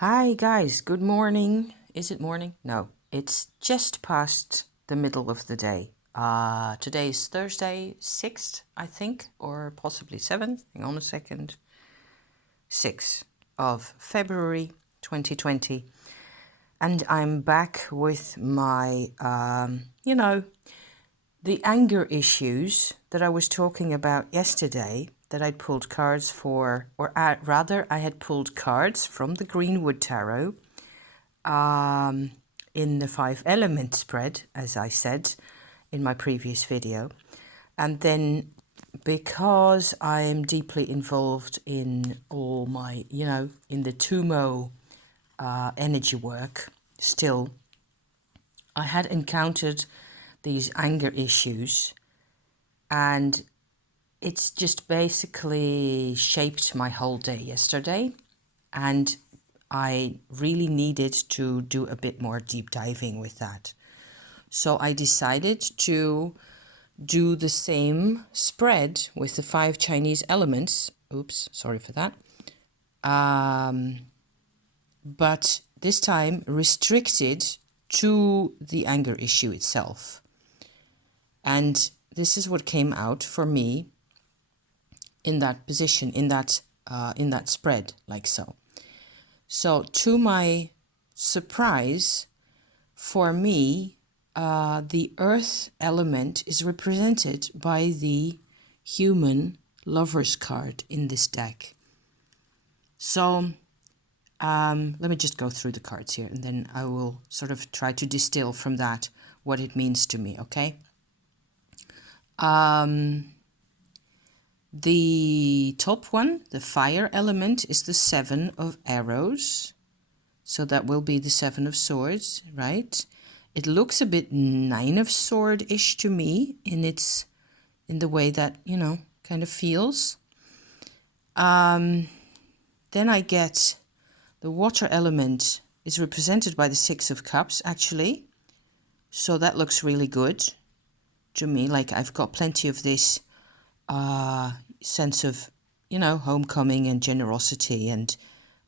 Hi guys, good morning. Is it morning? No, it's just past the middle of the day. Today is Thursday, 6th, I think, or possibly 7th. Hang on a second. 6th of February 2020. And I'm back with my, the anger issues that I was talking about yesterday, that I'd pulled cards for, or rather, I had pulled cards from the Greenwood Tarot in the 5 element spread, as I said in my previous video. And then because I'm deeply involved in all my, in the Tummo energy work still, I had encountered these anger issues, and it's just basically shaped my whole day yesterday. And I really needed to do a bit more deep diving with that. So I decided to do the same spread with the 5 Chinese elements. Oops, sorry for that. But this time restricted to the anger issue itself. And this is what came out for me in that position, in that spread, like so. So to my surprise, for me, the earth element is represented by the human lovers card in this deck. So let me just go through the cards here, and then I will sort of try to distill from that what it means to me, okay? The top one, the fire element, is the 7 of arrows. So that will be the 7 of swords, right? It looks a bit 9 of sword-ish to me in the way that, kind of feels. Then I get the water element is represented by the 6 of cups, actually. So that looks really good to me. Like I've got plenty of this sense of, homecoming and generosity and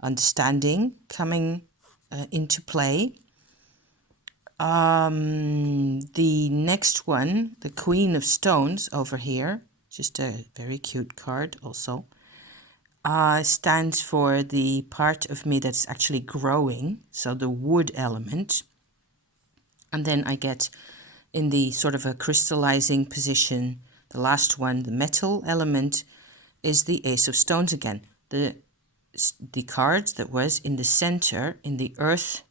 understanding coming into play. The next one, the Queen of Stones over here, just a very cute card also, stands for the part of me that's actually growing, so the wood element. And then I get in the sort of a crystallizing position, the last one, the metal element, is the Ace of Stones again. The card that was in the center, in the earth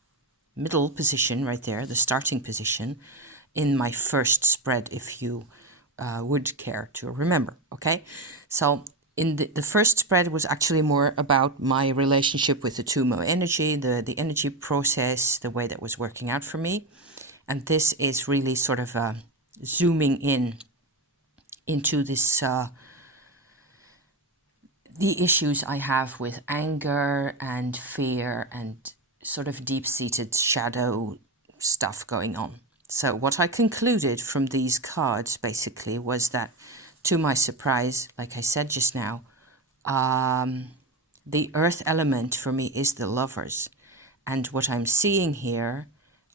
middle position right there, the starting position, in my first spread, if you would care to remember, okay? So in the first spread was actually more about my relationship with the Tummo energy, the energy process, the way that was working out for me. And this is really sort of zooming into this the issues I have with anger and fear and sort of deep-seated shadow stuff going on. So what I concluded from these cards basically was that, to my surprise, like I said just now, the earth element for me is the lovers. And what I'm seeing here,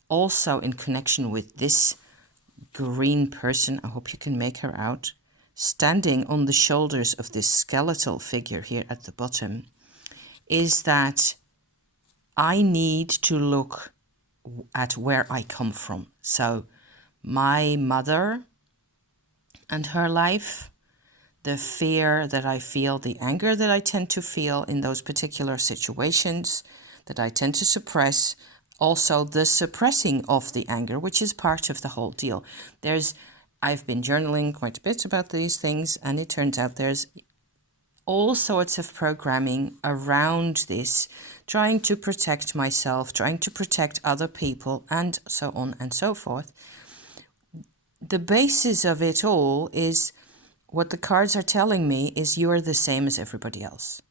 also in connection with this green person, I hope you can make her out, standing on the shoulders of this skeletal figure here at the bottom, is that I need to look at where I come from. So my mother and her life, the fear that I feel, the anger that I tend to feel in those particular situations that I tend to suppress, also the suppressing of the anger, which is part of the whole deal. I've been journaling quite a bit about these things, and it turns out there's all sorts of programming around this, trying to protect myself, trying to protect other people, and so on and so forth. The basis of it all is what the cards are telling me is you're the same as everybody else.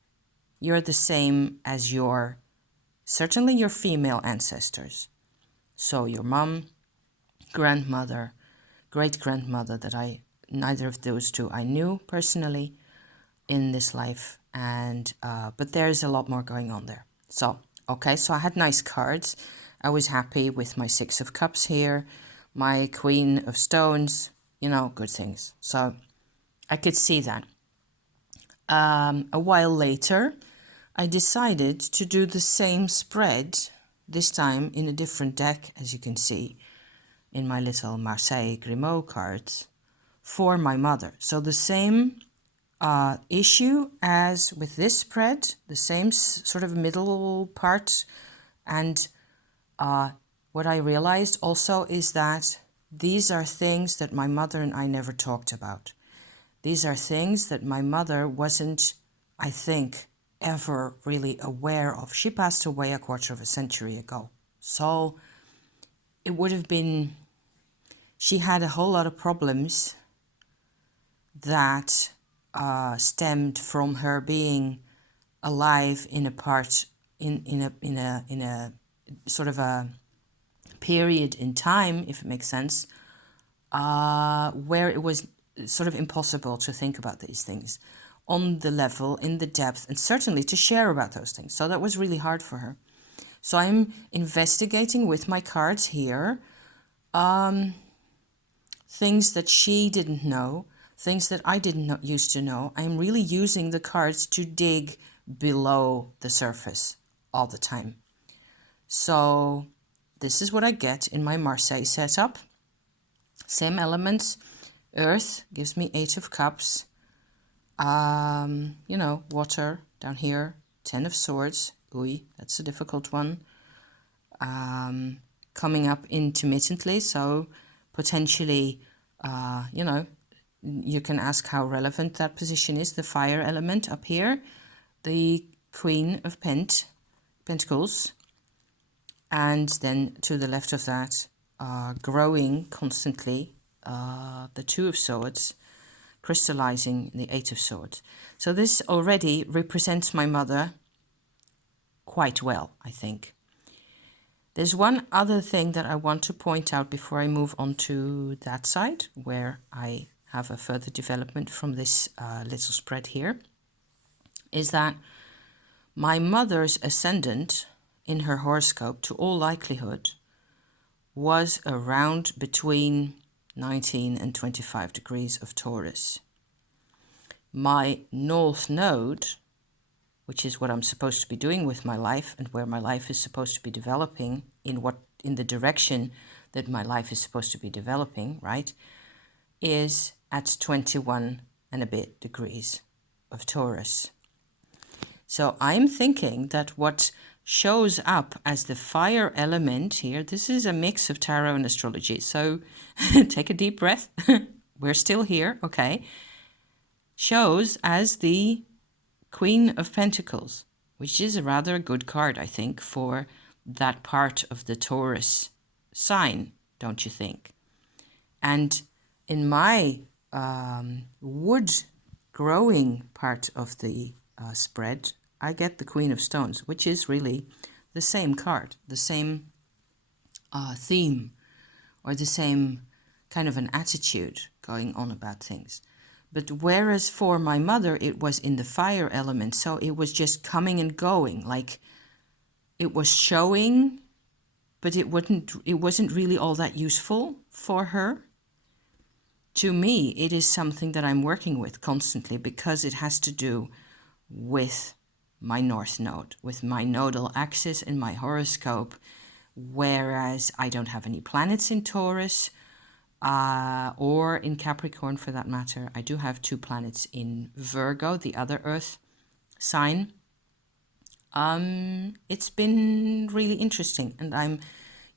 You're the same as certainly your female ancestors. So your mom, grandmother, great-grandmother, neither of those two I knew personally in this life, and but there's a lot more going on there. So Okay, so I had nice cards. I was happy with my Six of Cups here, my Queen of Stones, you know, good things. So I could see that. A while later, I decided to do the same spread, this time in a different deck, as you can see in my little Marseille Grimaud cards, for my mother. So the same issue as with this spread, the same sort of middle part. And what I realized also is that these are things that my mother and I never talked about. These are things that my mother wasn't, I think, ever really aware of. She passed away a quarter of a century ago. So it would have been, she had a whole lot of problems that stemmed from her being alive in a part, in a sort of a period in time, if it makes sense, where it was sort of impossible to think about these things on the level, in the depth, and certainly to share about those things. So that was really hard for her. So I'm investigating with my cards here things that she didn't know, things that I didn't used to know. I'm really using the cards to dig below the surface all the time. So this is what I get in my Marseille setup. Same elements. Earth gives me 8 of Cups. You know, water down here. 10 of Swords. Ooh, that's a difficult one. Coming up intermittently, so potentially, you know, you can ask how relevant that position is. The fire element up here. The Queen of Pentacles. And then to the left of that, growing constantly, the Two of Swords, crystallizing the Eight of Swords. So this already represents my mother quite well, I think. There's one other thing that I want to point out before I move on to that side, where I have a further development from this little spread here, is that my mother's ascendant in her horoscope, to all likelihood, was around between 19 and 25 degrees of Taurus. My North Node, which is what I'm supposed to be doing with my life and where my life is supposed to be developing in the direction that my life is supposed to be developing, right, is at 21 and a bit degrees of Taurus. So I'm thinking that what shows up as the fire element here, this is a mix of tarot and astrology, so take a deep breath. We're still here, okay? Shows as the Queen of Pentacles, which is a rather good card, I think, for that part of the Taurus sign, don't you think? And in my wood growing part of the spread, I get the Queen of Stones, which is really the same card, the same theme, or the same kind of an attitude going on about things. But whereas for my mother, it was in the fire element, so it was just coming and going, like it was showing, but it wasn't really all that useful for her. To me, it is something that I'm working with constantly because it has to do with my North Node, with my nodal axis in my horoscope, whereas I don't have any planets in Taurus or in Capricorn for that matter. I do have 2 planets in Virgo, the other Earth sign. It's been really interesting, and I'm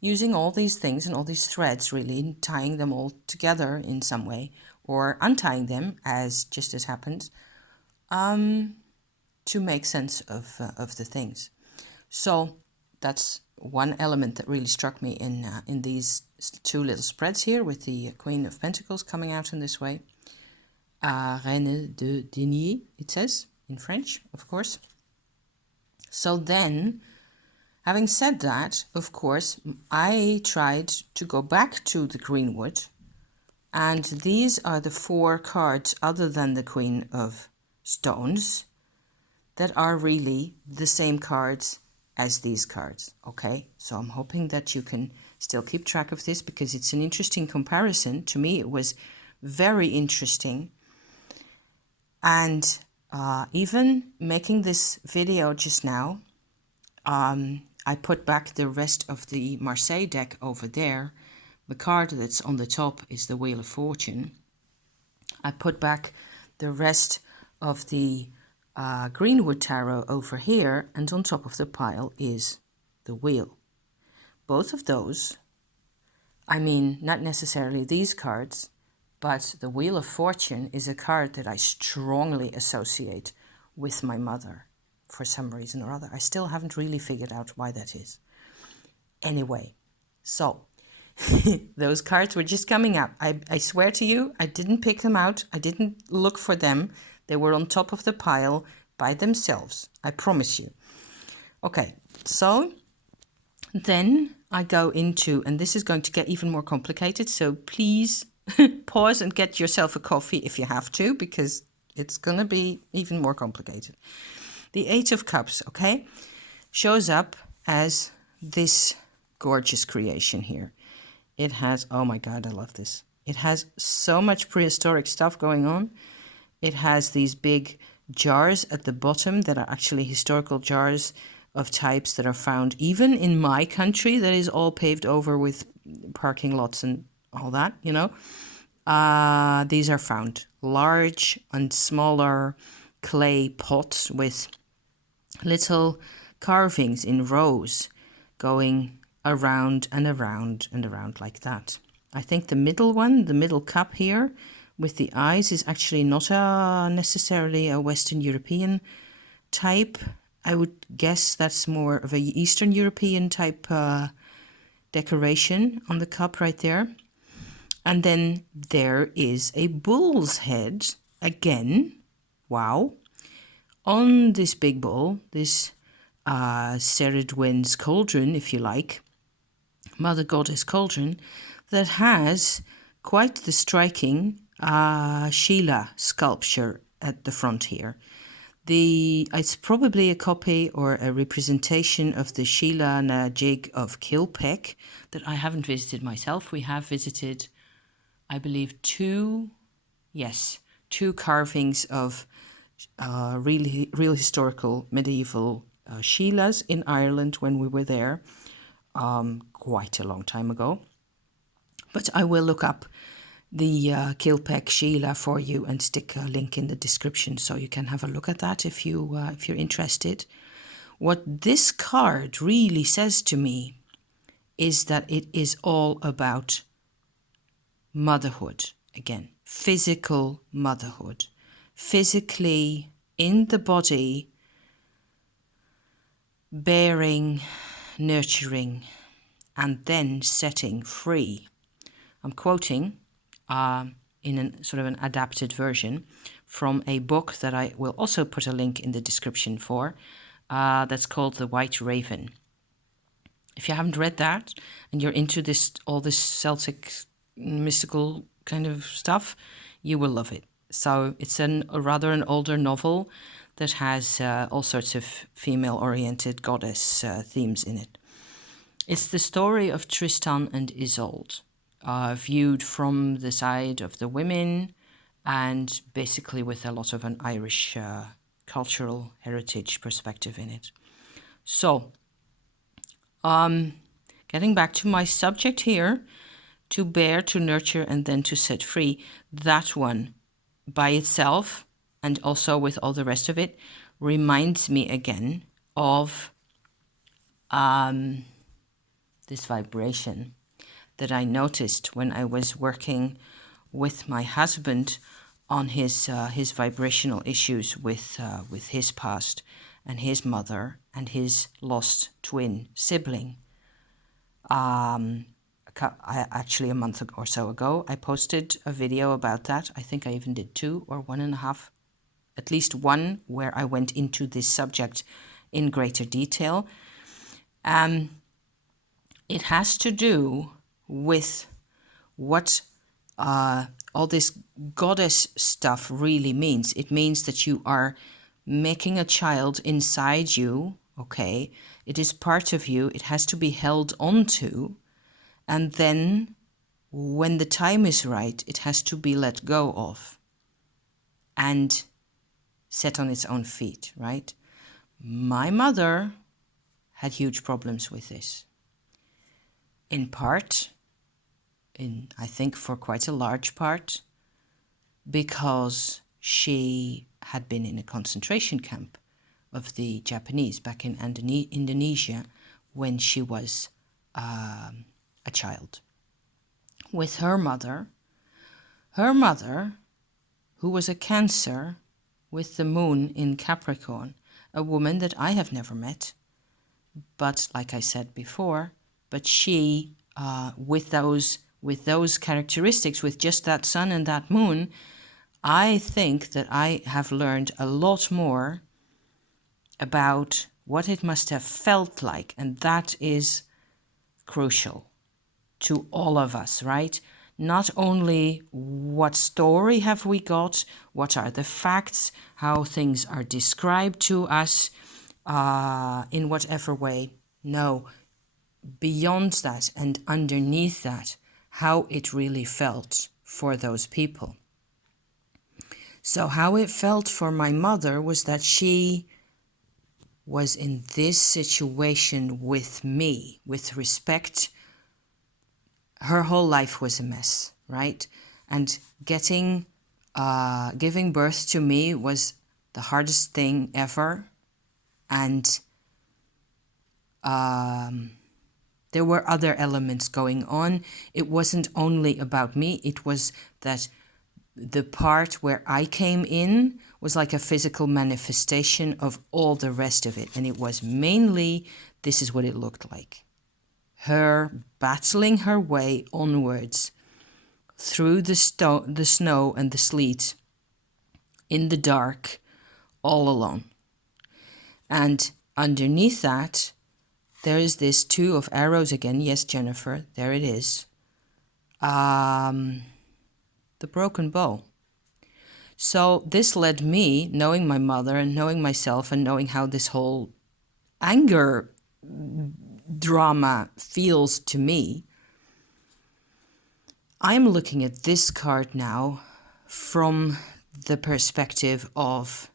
using all these things and all these threads, really tying them all together in some way, or untying them, as just as happens, to make sense of the things. So that's one element that really struck me in these 2 little spreads here, with the Queen of Pentacles coming out in this way. Reine de Denier, it says in French, of course. So then, having said that, of course, I tried to go back to the Greenwood, and these are the 4 cards other than the Queen of Stones that are really the same cards as these cards, okay? So I'm hoping that you can still keep track of this because it's an interesting comparison. To me, it was very interesting. And even making this video just now, I put back the rest of the Marseille deck over there. The card that's on the top is the Wheel of Fortune. I put back the rest of the Greenwood Tarot over here, and on top of the pile is the Wheel. Both of those, I mean, not necessarily these cards, but the Wheel of Fortune is a card that I strongly associate with my mother for some reason or other. I still haven't really figured out why that is. Anyway, so those cards were just coming up. I swear to you, I didn't pick them out. I didn't look for them. They were on top of the pile by themselves. I promise you. Okay, so then I go into, and this is going to get even more complicated, so please pause and get yourself a coffee if you have to, because it's going to be even more complicated. The Eight of Cups, okay, shows up as this gorgeous creation here. It has, oh my God, I love this. It has so much prehistoric stuff going on. It has these big jars at the bottom that are actually historical jars of types that are found even in my country that is all paved over with parking lots and all that, you know. These are found. Large and smaller clay pots with little carvings in rows going around and around and around like that. I think the middle one, the middle cup here with the eyes, is actually not necessarily a Western European type. I would guess that's more of a Eastern European type decoration on the cup right there. And then there is a bull's head again. Wow. On this big bull, this Ceridwen's cauldron, if you like, Mother Goddess cauldron, that has quite the striking Sheila sculpture at the front here. It's probably a copy or a representation of the Sheila na Jig of Kilpeck that I haven't visited myself. We have visited, I believe, two carvings of real historical medieval Sheilas in Ireland when we were there quite a long time ago. But I will look up the Kilpeck Sheila for you and stick a link in the description so you can have a look at that if you're interested. What this card really says to me is that it is all about motherhood again, physical motherhood, physically in the body, bearing, nurturing, and then setting free. I'm quoting in a sort of an adapted version from a book that I will also put a link in the description for, that's called The White Raven. If you haven't read that and you're into all this Celtic mystical kind of stuff, you will love it. So it's a rather an older novel that has all sorts of female-oriented goddess themes in it. It's the story of Tristan and Isolde, viewed from the side of the women and basically with a lot of an Irish cultural heritage perspective in it. So, getting back to my subject here, to bear, to nurture, and then to set free, that one by itself and also with all the rest of it reminds me again of this vibration that I noticed when I was working with my husband on his vibrational issues with his past and his mother and his lost twin sibling. Actually, a month or so ago, I posted a video about that. I think I even did 2 or 1.5, at least one, where I went into this subject in greater detail. It has to do with what all this goddess stuff really means. It means that you are making a child inside you, okay, It is part of you. It has to be held onto. And then when the time is right, it has to be let go of and set on its own feet, right? My mother had huge problems with this. In part, I think for quite a large part, because she had been in a concentration camp of the Japanese back in Indonesia when she was a child. With her mother, who was a Cancer with the moon in Capricorn, a woman that I have never met, but like I said before, but she, with those characteristics, with just that sun and that moon, I think that I have learned a lot more about what it must have felt like, and that is crucial to all of us, right? Not only what story have we got, what are the facts, how things are described to us, in whatever way. No, beyond that and underneath that, how it really felt for those people. So how it felt for my mother was that she was in this situation with me, with respect. Her whole life was a mess, right? And giving birth to me was the hardest thing ever. And there were other elements going on. It wasn't only about me. It was that the part where I came in was like a physical manifestation of all the rest of it. And it was mainly, this is what it looked like. Her battling her way onwards through the snow and the sleet in the dark, all alone. And underneath that, there is this two of arrows again. Yes, Jennifer, there it is. The broken bow. So this led me, knowing my mother and knowing myself and knowing how this whole anger drama feels to me, I'm looking at this card now from the perspective of,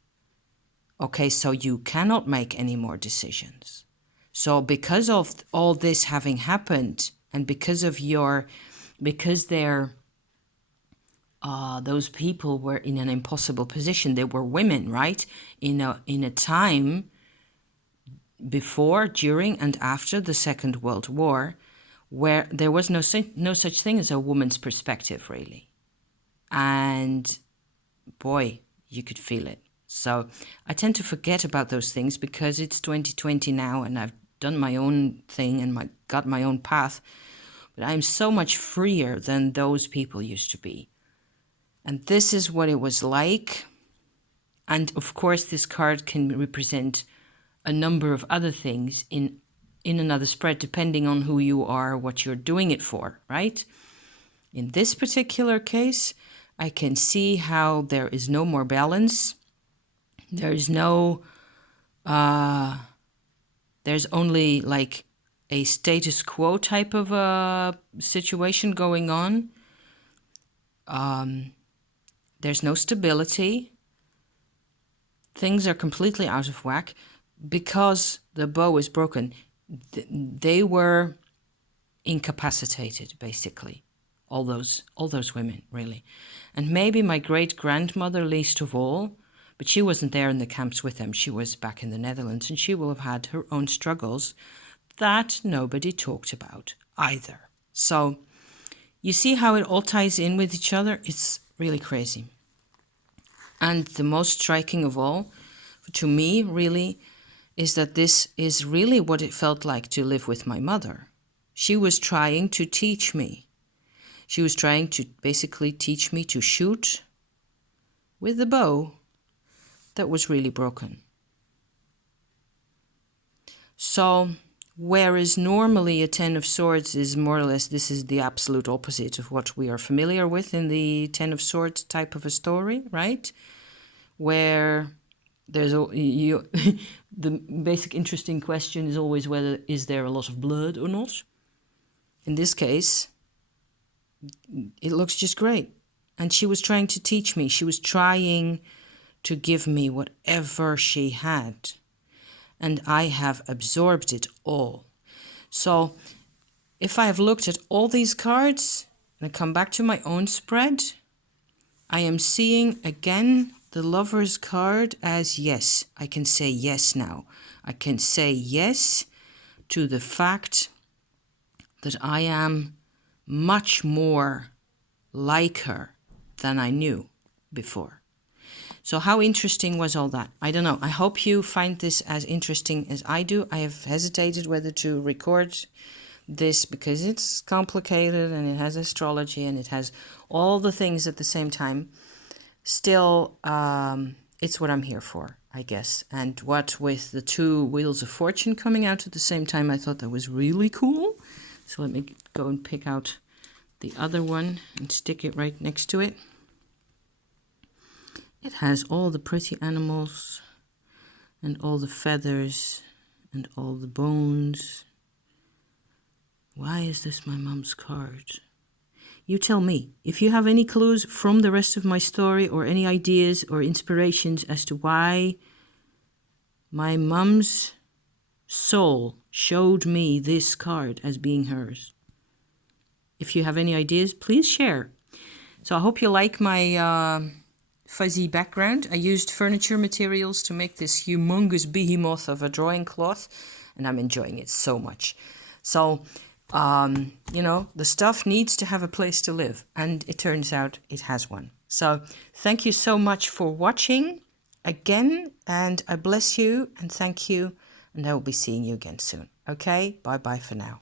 okay, so you cannot make any more decisions. So because of all this having happened, and because those people were in an impossible position. They were women, right? In a time before, during, and after the Second World War, where there was no such thing as a woman's perspective, really. And boy, you could feel it. So I tend to forget about those things because it's 2020 now, and I've done my own thing and got my own path. But I'm so much freer than those people used to be. And this is what it was like. And of course, this card can represent a number of other things in another spread, depending on who you are, what you're doing it for, right? In this particular case, I can see how there is no more balance. There's only like a status quo type of a situation going on. There's no stability. Things are completely out of whack because the bow is broken. They were incapacitated, basically. All those women, really. And maybe my great-grandmother least of all, but she wasn't there in the camps with them. She was back in the Netherlands, and she will have had her own struggles that nobody talked about either. So you see how it all ties in with each other? It's really crazy. And the most striking of all, to me, really, is that this is really what it felt like to live with my mother. She was trying to teach me. She was trying to basically teach me to shoot with the bow that was really broken. So, whereas normally a Ten of Swords is more or less, this is the absolute opposite of what we are familiar with in the Ten of Swords type of a story, right? Where there's the basic interesting question is always whether is there a lot of blood or not. In this case, it looks just great. And she was trying to teach me. She was trying to give me whatever she had. And I have absorbed it all. So if I have looked at all these cards and I come back to my own spread, I am seeing again the Lover's card as yes. I can say yes now. I can say yes to the fact that I am much more like her than I knew before. So how interesting was all that? I don't know. I hope you find this as interesting as I do. I have hesitated whether to record this because it's complicated and it has astrology and it has all the things at the same time. Still, it's what I'm here for, I guess. And what with the two Wheels of Fortune coming out at the same time, I thought that was really cool. So let me go and pick out the other one and stick it right next to it. It has all the pretty animals and all the feathers and all the bones. Why is this my mum's card? You tell me. If you have any clues from the rest of my story or any ideas or inspirations as to why my mum's soul showed me this card as being hers. If you have any ideas, please share. So I hope you like my fuzzy background. I used furniture materials to make this humongous behemoth of a drawing cloth, and I'm enjoying it so much. So, you know, the stuff needs to have a place to live, and it turns out it has one. So thank you so much for watching again, and I bless you and thank you, and I will be seeing you again soon. Okay, bye-bye for now.